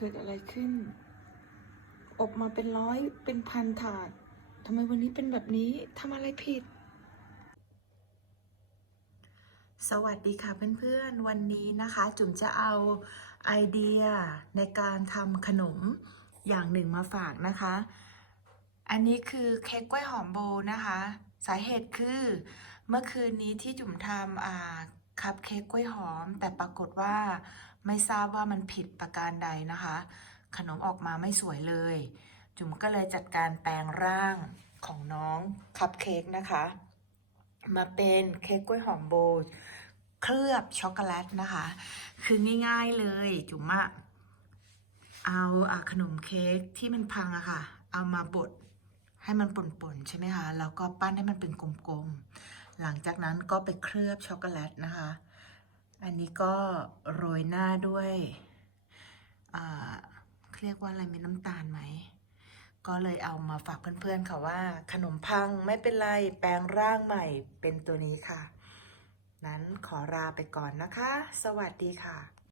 เกิดอะไรขึ้น อบมาเป็นร้อยเป็นพันถาดทำไมวันนี้เป็นแบบนี้ทำอะไรผิด สวัสดีค่ะเพื่อนๆ วันนี้นะคะ จุ๋มจะเอาไอเดียในการทำขนมอย่างหนึ่งมาฝากนะคะ อันนี้คือเค้กกล้วยหอมโบนะคะ สาเหตุคือเมื่อคืนนี้ที่จุ๋มทำอ่า คัพเค้กกล้วยหอม แต่ปรากฏว่าไม่ทราบว่ามันผิดประการใดนะคะ ขนมออกมาไม่สวยเลย จุ๋มก็เลยจัดการแปลงร่างของน้องคัพเค้กนะคะ มาเป็นเค้กกล้วยหอมโบเคลือบช็อกโกแลตนะคะ คือง่ายๆเลย จุ๋มอะเอาอขนมเค้กที่มันพังอะค่ะ เอามาบดให้มันป่นๆใช่ไหมคะ แล้วก็ปั้นให้มันเป็นกลมๆ หลังจากนั้นก็ไปเคลือบช็อกโกแลตนะคะ อันนี้ก็โรยหน้าด้วยเรียกว่าอะไรมีน้ำตาลไหม ก็เลยเอามาฝากเพื่อนๆค่ะว่า ขนมพังไม่เป็นไรแปลงร่างใหม่เป็นตัวนี้ค่ะ นั้นขอลาไปก่อนนะคะ สวัสดีค่ะ